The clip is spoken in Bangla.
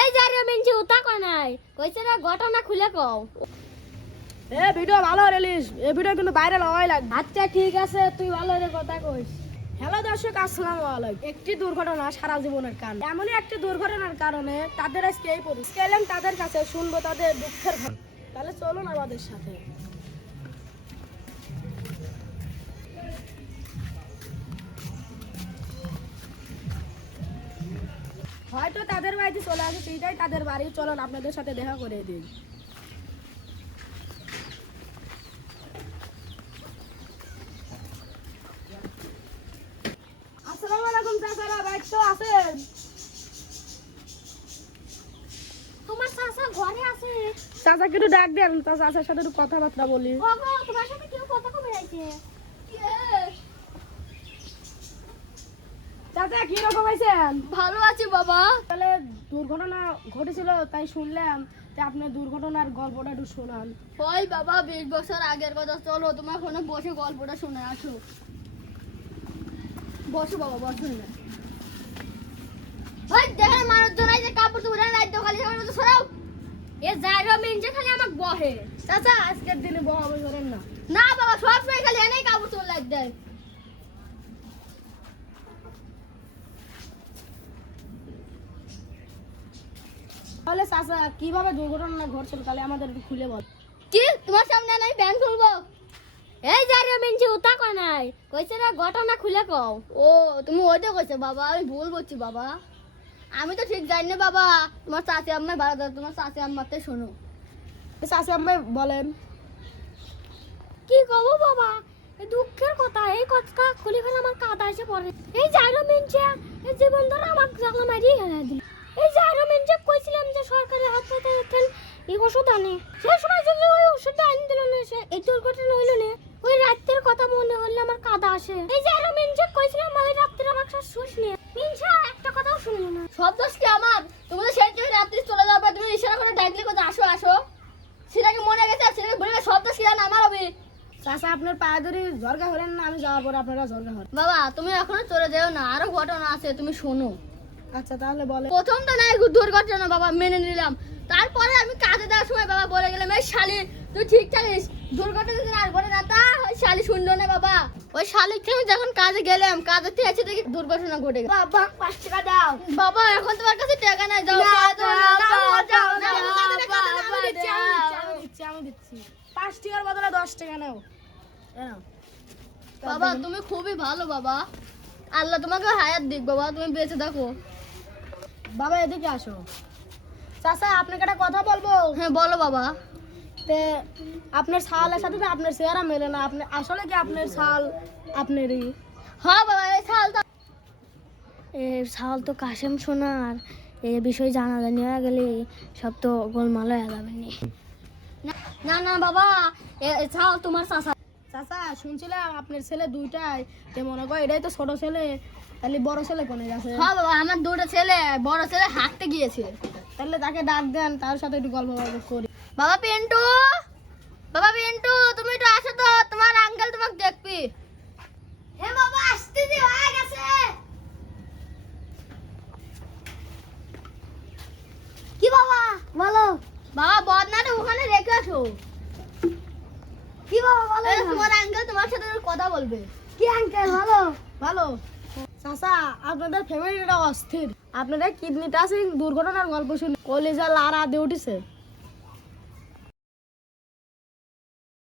এই যারে মেনছি উতা কয় নাই কইছে না ঘটনা খুলে কও। এ ভিডিও ভালো রিলিজ, এই ভিডিও কিন্তু ভাইরাল হওয়াই লাগবে। আচ্ছা ঠিক আছে তুই ভালো রে কথা কইস। হ্যালো দর্শক, আসসালামু আলাইকুম। একটি দুর্ঘটনা সারা জীবনের কারণ, এমনই একটি দুর্ঘটনার কারণে তাদের আজকে এই পরিস্থিতি। এলাম তাদের কাছে, শুনবো তাদের দুঃখের ঘটনা। তাহলে চলুন আমাদের সাথে। হয়তো তাদের বাড়িতে চলে আসে, সেইটাই তাদের বাড়ি। চলুন আপনাদের সাথে দেখা করে দিই। আসসালামু আলাইকুম চাচারা, বাইক তো আছেন? তোমার চাচা ঘরে আছে? চাচাকে একটু ডাক দেন, চাচার সাথে একটু কথাবার্তা বলি। ওগো তোমার সাথে কেউ কথা কবে আইছে? চাচা কি রকম আছেন? ভালো আছি বাবা। তাহলে দুর্ঘটনা ঘটেছিল, তাই শুনলাম যে আপনি দুর্ঘটনার গল্পটা একটু শোনান। ওই বাবা 20 বছর আগের কথা, চলো তোমার ফোনে বসে গল্পটা শুনে আসো। বসো বাবা, বসো না। ওই দেখেন মানুষজন এই যে কাপড় চোপড় রাইতে খালি আমার তো সরাও। এ যাইরো মেনজে খালি আমাকে বহে। চাচা আজকের দিনে বহাবি করেন না। না বাবা, সব সময় খালি এনেই কাপড় চোপড় লাইট দেয়। তাহলে চাচা কিভাবে দুর্ঘটনা ঘটছিল তাহলে আমাদের একটু খুলে বল। কি তোমার সামনে আমি ব্যাংক খুলবো? এই যাইরো মেনজে উতা কয় নাই কইছে না ঘটনা খুলে কও। ও তুমি ওইটা কইছো বাবা, আমি ভুল বলছি বাবা। আমি তো ঠিক জানি না বাবা। তোমার চাচি আম্মা ভালো দাও, তোমার চাচি আম্মাতে শোনো। চাচা আম্মা বলেন। কি কব বাবা, এই দুঃখের কথা, এই কথা খুলে ফেলে আমার কাদা এসে পড়ে। এই যাইরো মেনজে এই জীবন ধরে আমাকে জাগলা মারিয়ে গেল দিল। এই যাইরো মেনজে কইছিলাম যে সরকারি হাসপাতালে এই ওষুধ আনে, সেই সময় যদি ওই ওষুধটা আনি দিল না, সে এই দুর্ঘটনা হইল না। ওই রাতের কথা মনে হলে আমার কাদা আসে। এই যাইরো মেনজে কইছিলাম ওই রাত্রে আমাকে শুষ নিয়ে মিনসা একটা কথাও শুনলো না। সব দোষ কি আমার? তুমি তো সেই তুমি রাত্রে চলে যাবে, তুমি ইশারা করে ডাকলে কথা আসো আসো, সেটাকে মনে গেছে, সেটাকে বলে সব দোষ কি আমার হবে? চাচা আপনার পায়ে ধরে ঝরগা হলেন না, আমি যাওয়ার পর আপনারা ঝরগা হলেন। বাবা তুমি এখনো চলে যাও না, আরো ঘটনা আছে, তুমি শোনো। আচ্ছা তাহলে বলে। প্রথম তো নাই দুর্ঘটনা বাবা মেনে নিলাম, তারপরে আমি কাজে যাওয়ার সময় বাবা বলে গেলাম এই শালি তুই ঠিক থাকিস, দুর্ঘটনা যদি আর ঘটে না তা ওই শালি শুনলো না বাবা। ওই শালিকে আমি যখন কাজে গেলাম, কাজে থেকে এসে দেখি দুর্ঘটনা ঘটে গেল। বাবা 5 টাকা দাও। বাবা এখন তোমার কাছে টাকা নাই, যাও আমি দিচ্ছি 5 টাকার বদলে 10 টাকা নাও। বাবা তুমি খুবই ভালো বাবা, আল্লাহ তোমাকে হায়াত দিক বাবা, তুমি বেঁচে থাকো। বাবা এদিকে আসো। চাচা আপনাকে একটা কথা বলবো। হ্যাঁ বলো বাবা। তে আপনার শালের সাথে তো আপনার চেহারা মেলে না, আপনি আসলে কি আপনার শাল আপনারই? হ্যাঁ বাবা, এই শাল তো কাশেম সোনার, এই বিষয় জানা জানি হয়ে গেলে সব তো গোলমাল হয়ে যাবে। না না বাবা, এই শাল তোমার চাচা। চাচা শুনছিলাম আপনার ছেলে দুইটাই, তে মনে কর এটাই তো ছোট ছেলে, তাহলে বড় ছেলে কোনে গেছে? হ্যাঁ বাবা, আমার দুটো ছেলে, বড় ছেলে হাঁটতে গিয়েছে। তাহলে তাকে ডাক দেন, তার সাথে একটু গল্প করি। বাবা পিন্টু, বাবা পিন্টু তুমি একটু আসো তো, তোমার আঙ্কেল তোমাকে দেখবি। হ্যাঁ বাবা আসতেছি, হয়ে গেছে। কি বাবা বলো? বাবা বদনাটা ওখানে রেখে আসো। কি বাবা বলো? তোমার আঙ্কেল তোমার সাথে কথা বলবে। কি আঙ্কেল বলো? ভালো চাচা, আপনাদের ফ্যামিলিটা অস্থির। আপনাদের কিডনিটা আছে দুর্ঘটনার গল্প শুনে কলেজা লারা দিয়ে উঠেছে।